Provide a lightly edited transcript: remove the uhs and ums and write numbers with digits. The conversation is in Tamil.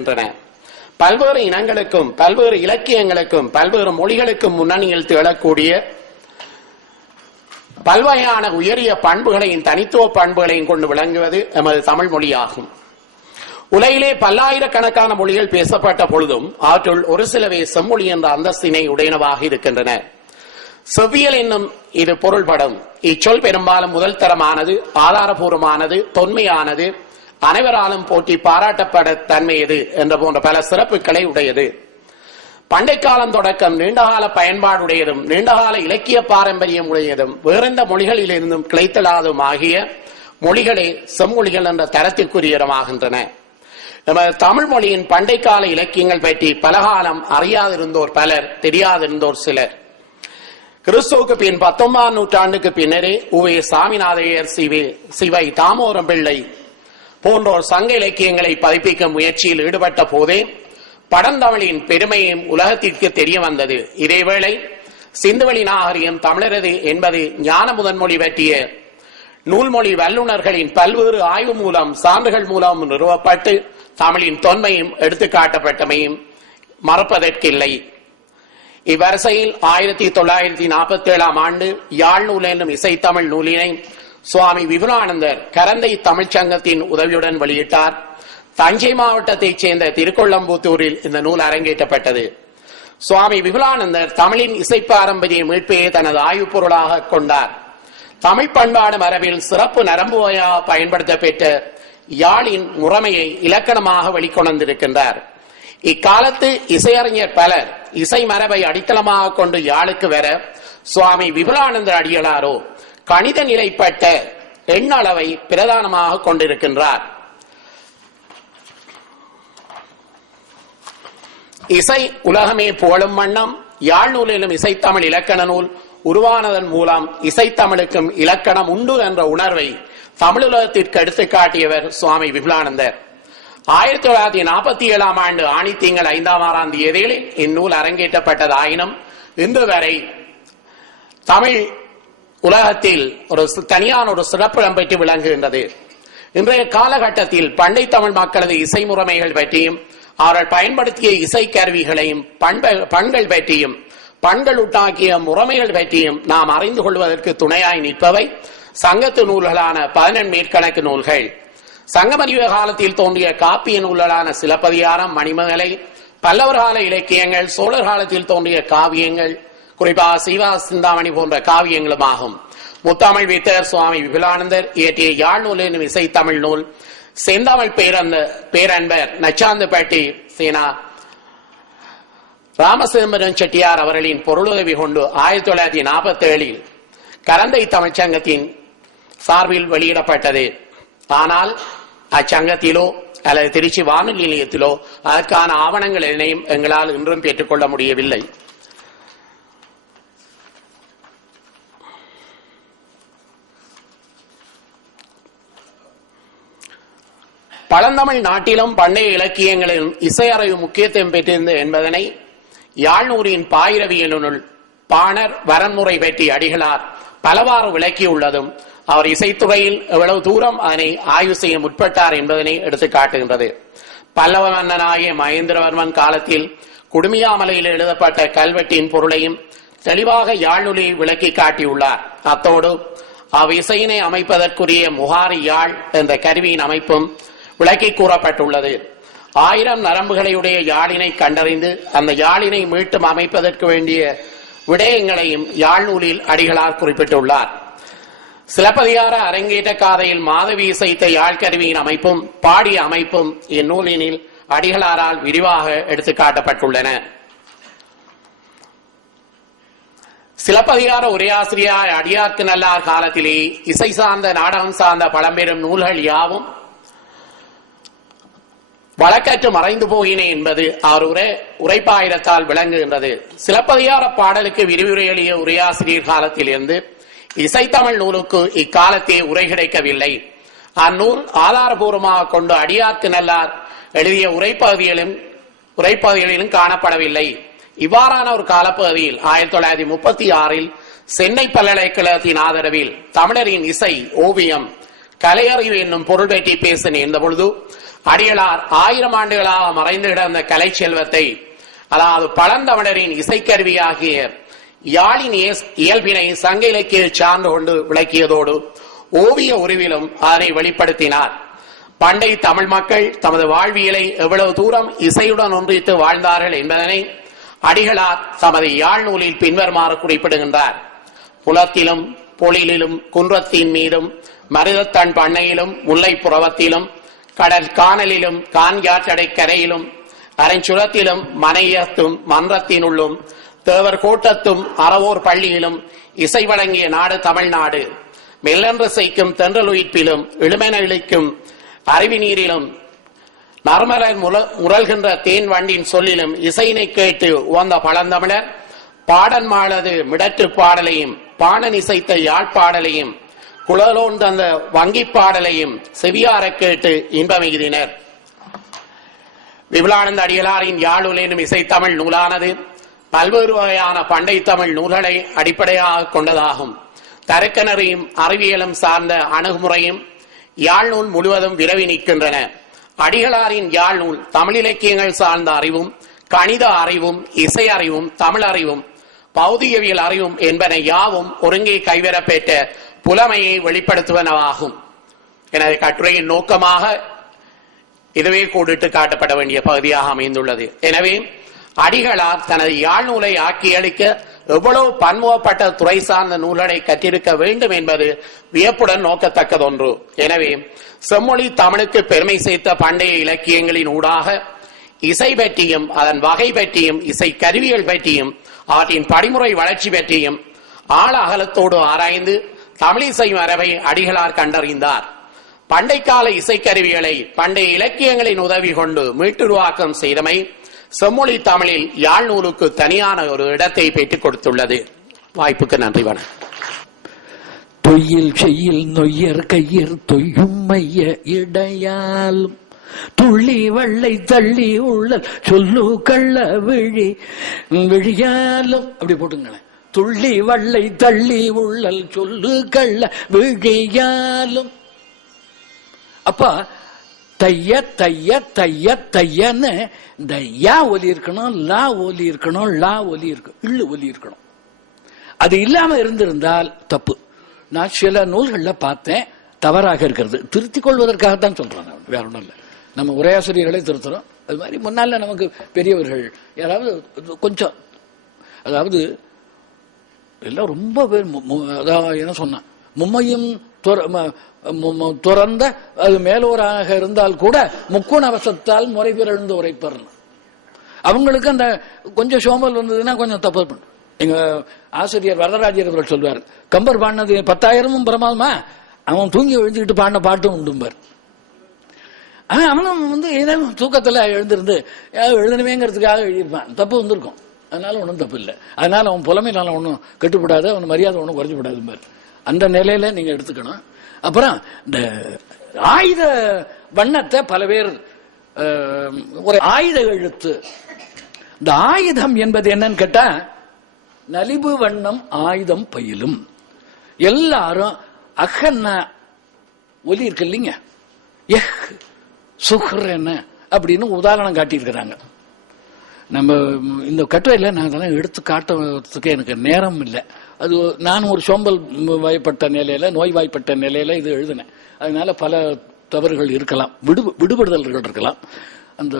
பல்வேறு இனங்களுக்கும் பல்வேறு இலக்கியங்களுக்கும் பல்வேறு மொழிகளுக்கும் முன்னணியில் திகழக்கூடிய பல்வகையான உயரிய பண்புகளையும் தனித்துவ பண்புகளையும் கொண்டு விளங்குவது எமது தமிழ் மொழியாகும். உலகிலே பல்லாயிரக்கணக்கான மொழிகள் பேசப்பட்ட பொழுதும் அவற்றுள் ஒரு சிலவே செம்மொழி என்ற அந்தஸ்தினை உடையனவாக இருக்கின்றன. செவ்வியல் என்னும் இது பொருள்படும். இச்சொல் பெரும்பாலும் முதல் தரமானது, ஆதாரபூர்வமானது, தொன்மையானது, அனைவராலும் போற்றி பாராட்டப்பட தன்மையது என்ற போன்ற பல சிறப்புகளை உடையது. பண்டை காலம் தொடக்கம் நீண்டகால பயன்பாடுடையதும் நீண்டகால இலக்கிய பாரம்பரியம் உடையதும் வேறெந்த மொழிகளிலிருந்தும் கிளைத்தலாதும் ஆகிய மொழிகளே செம்மொழிகள் என்ற தரத்திற்குரியமாகின்றன. நமது தமிழ் மொழியின் பண்டை கால இலக்கியங்கள் பற்றி பலகாலம் அறியாதிருந்தோர் பலர், தெரியாதிருந்தோர் சிலர். கிறிஸ்துவுக்கு பின் 19ஆம் நூற்றாண்டுக்கு பின்னரே உவே சாமிநாதையர், சிவை தாமோரம் பிள்ளை போன்றோர் சங்க இலக்கியங்களை பதிப்பிக்கும் முயற்சியில் ஈடுபட்ட போதே பழந்தமிழின் பெருமையும் உலகத்திற்கு தெரிய வந்தது. இதேவேளை சிந்துவெளி நாகரிகம் தமிழரது என்பது ஞான முதன்மொழி பற்றிய நூல்மொழி வல்லுநர்களின் பல்வேறு ஆய்வு மூலம் சான்றுகள் மூலம் நிறுவப்பட்டு தமிழின் தொன்மையும் எடுத்துக்காட்டப்பட்டமையும் மறப்பதற்கில்லை. இவ்வரிசையில் 1947ஆம் ஆண்டு யாழ் நூல் என்னும் இசைத்தமிழ் நூலினை சுவாமி விபுலானந்தர் கரந்தை தமிழ்ச்சங்கத்தின் உதவியுடன் வெளியிட்டார். தஞ்சை மாவட்டத்தைச் சேர்ந்த திருக்கொள்ளம்புத்தூரில் இந்த நூல் அரங்கேற்றப்பட்டது. சுவாமி விபுலானந்தர் தமிழின் இசை பாரம்பரிய மீட்பையே தனது ஆய்வுப் பொருளாக கொண்டார். தமிழ் பண்பாடு மரபில் சிறப்பு நரம்பு வகையாக பயன்படுத்த பெற்ற யாழின் முறைமையை இலக்கணமாக வெளிக்கொணர்ந்திருக்கின்றார். இக்காலத்து இசையறிஞர் பலர் இசை மரபை அடித்தளமாக கொண்டு யாழுக்கு வர சுவாமி விபுலானந்தர் அடிகளாரோ கணித நிலைப்பட்ட எண்ணளவை பிரதானமாக கொண்டிருக்கின்றார். இசை உலகமே புகழும் வண்ணம் யாழ் நூல் எனும் இசைத்தமிழ் இலக்கண நூல் உருவானதன் மூலம் இசைத்தமிழுக்கும் இலக்கணம் உண்டு என்ற உணர்வை தமிழுலகத்திற்கு எடுத்துக்காட்டியவர் சுவாமி விபுலானந்தர். 1947ஆம் ஆண்டு ஆணி திங்கள் 5ஆம் தேதியில் இந்நூல் அரங்கேற்றப்பட்டதாயினும் இன்று வரை தமிழ் உலகத்தில் ஒரு தனியான ஒரு சிறப்பு இடம் பெற்று விளங்குகின்றது. இன்றைய காலகட்டத்தில் பண்டை தமிழ் மக்களது இசை முறைமைகள் பற்றியும் அவர்கள் பயன்படுத்திய இசை கருவிகளையும் பண்கள் பற்றியும் பண்கள் உண்டாக்கிய முறைமைகள் பற்றியும் நாம் அறிந்து கொள்வதற்கு துணையாய் நிற்பவை சங்கத்து நூல்களான 14 மேற்கணக்கு நூல்கள். சங்கமறிவு காலத்தில் தோன்றிய காப்பிய நூல்களான சிலப்பதிகாரம், மணிமேகலை, பல்லவர் கால இலக்கியங்கள், சோழர் காலத்தில் தோன்றிய காவியங்கள், குறிப்பாக சீவா சிந்தாமணி போன்ற காவியங்களும் ஆகும். முத்தமிழ் வித்தர் சுவாமி விபுலானந்தர் இயற்றிய யாழ் நூல் என்னும் இசை தமிழ் நூல் செந்தமிழ் பேரன்பர் நச்சாந்துப்பட்டி சேனா ராமசிதம்பரம் செட்டியார் அவர்களின் பொருளுதவி கொண்டு 1947 கரந்தை தமிழ்ச்சங்கத்தின் சார்பில் வெளியிடப்பட்டது. ஆனால் அச்சங்கத்திலோ அல்லது திருச்சி வானொலி நிலையத்திலோ அதற்கான ஆவணங்கள் எதனையும் எங்களால் இன்றும் பெற்றுக்கொள்ள முடியவில்லை. பழந்தமிழ் நாட்டிலும் பண்டைய இலக்கியங்களிலும் இசையறிவு முக்கியத்துவம் பெற்றிருந்தது என்பதனை யாழ்நூரின் பாயிரவியலுள் பாணர் வரன்முறை பற்றி அடிகளார் பலவாறு விளக்கியுள்ளதும் அவர் இசைத்துறையில் எவ்வளவு தூரம் அதனை ஆய்வு செய்ய முற்பட்டார் என்பதனை எடுத்து காட்டுகின்றது. பல்லவ மன்னனாகிய மகேந்திரவர்மன் காலத்தில் குடுமியாமலையில் எழுதப்பட்ட கல்வெட்டின் பொருளையும் தெளிவாக யாழ்நூலில் விளக்கி காட்டியுள்ளார். அத்தோடு அவ்விசையினை அமைப்பதற்குரிய முகாரி யாழ் என்ற கருவியின் அமைப்பும் விளக்கி கூறப்பட்டுள்ளது. 1000 நரம்புகளையுடைய யாழினை கண்டறிந்து அந்த யாழினை மீட்டும் அமைப்பதற்கு வேண்டிய விடயங்களையும் யாழ்நூலில் அடிகளார் குறிப்பிட்டுள்ளார். சிலப்பதிகார அரங்கேற்ற காதையில் மாதவி இசைத்த யாழ்கருவியின் அமைப்பும் பாடிய அமைப்பும் இந்நூலினில் அடிகளாரால் விரிவாக எடுத்துக்காட்டப்பட்டுள்ளன. சிலப்பதிகார உரையாசிரியார் அடியார்க்கு நல்லார் காலத்திலே இசை சார்ந்த நாடகம் சார்ந்த பழம்பெரும் நூல்கள் யாவும் வழக்கற்று மறைந்து போயின என்பது அவர் உரைப்பாயிரத்தால் விளங்குகின்றது. சிலப்பதிகார பாடலுக்கு விரிவுரை எழுதிய உரையாசிரியர் காலத்திலிருந்து இசைத்தமிழ் நூலுக்கு இக்காலத்தே உரை கிடைக்கவில்லை. அந்நூல் ஆதாரபூர்வமாக கொண்டு அடியார்க்கு நல்லார் எழுதிய உரைப்பகுதிகளிலும் காணப்படவில்லை. இவ்வாறான ஒரு காலப்பகுதியில் 1936 சென்னை பல்கலைக்கழகத்தின் ஆதரவில் தமிழரின் இசை, ஓவியம், கலையறிவு என்னும் பொருள் பற்றி பேச நேர்ந்த பொழுது அடிகளார் 1000 ஆண்டுகளாக மறைந்து கிடந்த கலை செல்வத்தை, அதாவது பழந்தமிழரின் இசைக்கருவியாகிய யாழின் இயல்பினை சங்க இலக்கிய சார்ந்து கொண்டு விளக்கியதோடு ஓவிய உருவிலும் அதனை வெளிப்படுத்தினார். பண்டை தமிழ் மக்கள் தமது வாழ்வியலை எவ்வளவு தூரம் இசையுடன் ஒன்றித்து வாழ்ந்தார்கள் என்பதனை அடிகளார் தமது யாழ் நூலில் பின்வருமாறு குறிப்பிடுகின்றார். புலத்திலும் பொழிலிலும் குன்றத்தின் மீதும் மருதத்தன் பண்ணையிலும் முல்லை புறவத்திலும் கடல் காணலிலும் கான்யாற்றடை கரையிலும் அரைச்சுரத்திலும் மனையத்தும் மன்றத்தினுள்ளும் தேவர் கோட்டத்தும் அறவோர் பள்ளியிலும் இசை வழங்கிய நாடு தமிழ்நாடு. மெல்லென்று செய்க்கும் தென்றல் உயிர்ப்பிலும் இழுமென இழிக்கும் அருவி நீரிலும் நர்மலர் முரல்கின்ற தேன் வண்டின் சொல்லிலும் இசையினை கேட்டு உவந்த பழந்தமிழர் பாடன் மாளது மிடற்று பாடலையும் பாணன் இசைத்த யாழ்ப்பாடலையும் குழலோன் தந்த வங்கி பாடலையும் செவியார கேட்டு இன்பமெய்தினர். விபுலானந்த அடிகளாரின் யாழ் எனும் இசைத்தமிழ் நூலானது பல்வேறு வகையான பண்டை தமிழ் நூல்களை அடிப்படையாக கொண்டதாகும். தரக்கணரையும் அறிவியலும் சார்ந்த அணுகுமுறையும் யாழ் நூல் முழுவதும் விரவி நிற்கின்றன. அடிகளாரின் யாழ் நூல் தமிழ் இலக்கியங்கள் சார்ந்த அறிவும் கணித அறிவும் இசை அறிவும் தமிழ் அறிவும் பௌதிகவியல் அறிவும் என்பன யாவும் ஒருங்கே கைவரப்பெற்ற புலமையை வெளிப்படுத்துவனவாகும். எனது கட்டுரையின் நோக்கமாக இதுவே கோடிட்டு காட்டப்பட வேண்டிய பகுதியாக அமைந்துள்ளது. எனவே அடிகளார் தனது யாழ் நூலை ஆக்கியளிக்க எவ்வளவு பன்முகப்பட்ட துறை சார்ந்த நூல்களை கற்றிருக்க வேண்டும் என்பது வியப்புடன் நோக்கத்தக்கதொன்று. எனவே செம்மொழி தமிழுக்கு பெருமை சேர்த்த பண்டைய இலக்கியங்களின் ஊடாக இசை பற்றியும் அதன் வகை பற்றியும் இசை கருவிகள் பற்றியும் அவற்றின் படிமுறை வளர்ச்சி பற்றியும் ஆழ அகலத்தோடு ஆராய்ந்து தமிழிசை மரபை அடிகளார் கண்டறிந்தார். பண்டைக்கால இசைக்கருவிகளை பண்டைய இலக்கியங்களின் உதவி கொண்டு மீட்டுருவாக்கம் செய்தமை செம்மொழி தமிழில் யாழ் நூலுக்கு தனியான ஒரு இடத்தை பெற்றுக் கொடுத்துள்ளது. வாய்ப்புக்கு நன்றி. வணக்கம். தொய்யில் செய்யில் நொய்யர் கையர் தொய்யும் மைய இடையாலும் துள்ளி வள்ளை தள்ளி உள்ள சொல்லு கள்ள விழி விழியாலும் அப்படி போட்டுங்களேன். துள்ளி வள்ளை தள்ளி உள்ளல் சொல்லு கள்ள விழியாலும். அப்ப தைய தைய தைய தையன்னு இந்த யா ஒலி இருக்கணும், லா ஒலி இருக்கணும், லா ஒலி இருக்கணும், இள்ளு ஒலி இருக்கணும். அது இல்லாம இருந்திருந்தால் தப்பு. நான் சில நூல்கள்ல பார்த்தேன் தவறாக இருக்கிறது. திருத்திக் கொள்வதற்காகத்தான் சொல்றேன், வேற ஒன்றும் இல்லை. நம்ம உரையாசிரியர்களை திருத்துறோம். அது மாதிரி முன்னால நமக்கு பெரியவர்கள் யாராவது கொஞ்சம், அதாவது எல்லாம் ரொம்ப பேர் என்ன சொன்ன மும்மையும் துறந்த அது மேலோராக இருந்தால் கூட முக்குணவசத்தால் முறை பிறழ்ந்து உரைப்பர். அவங்களுக்கு அந்த கொஞ்சம் சோம்பல் வந்ததுன்னா கொஞ்சம் தப்பு பண்ணும். எங்க ஆசிரியர் வரதராஜர் அவர்கள் சொல்வார், கம்பர் பாடினது 10,000 பிரமாதமா, அவன் தூங்கி எழுந்துக்கிட்டு பாடின பாட்டும் உண்டும்பார். அவனும் ஏதாவது தூக்கத்துல எழுந்திருந்து எழுதணுமேங்கிறதுக்காக எழுதியிருப்பான், தப்பு வந்திருக்கும். அதனால ஒன்றும் தப்பு இல்லை. அதனால அவன் புலமையினால ஒன்றும் கெட்டுப்படாது, அவன் மரியாதை ஒன்றும் குறைஞ்சுப்படாதும்பார். அந்த நிலையில நீங்க எடுத்துக்கணும். அப்புறம் இந்த ஆயுத வண்ணத்தை பல பேர் ஒரு ஆயுத எழுத்து, இந்த ஆயுதம் என்பது என்னன்னு கேட்டா நலிபு வண்ணம் ஆயுதம் பயிலும். எல்லாரும் அஹன்னா ஒலி இருக்கு இல்லைங்க, எஹ் சுஹர் என்ன அப்படின்னு உதாரணம் காட்டியிருக்கிறாங்க. நம்ம இந்த கட்டுரையில நான் அதெல்லாம் எடுத்து காட்டுறதுக்கு எனக்கு நேரம் இல்லை. அது நான் ஒரு சோம்பல் வாய்ப்பட்ட நிலையில, நோய்வாய்ப்பட்ட நிலையில இது எழுதினேன். அதனால பல தவறுகள் இருக்கலாம், விடுபடுதல்கள் இருக்கலாம். அந்த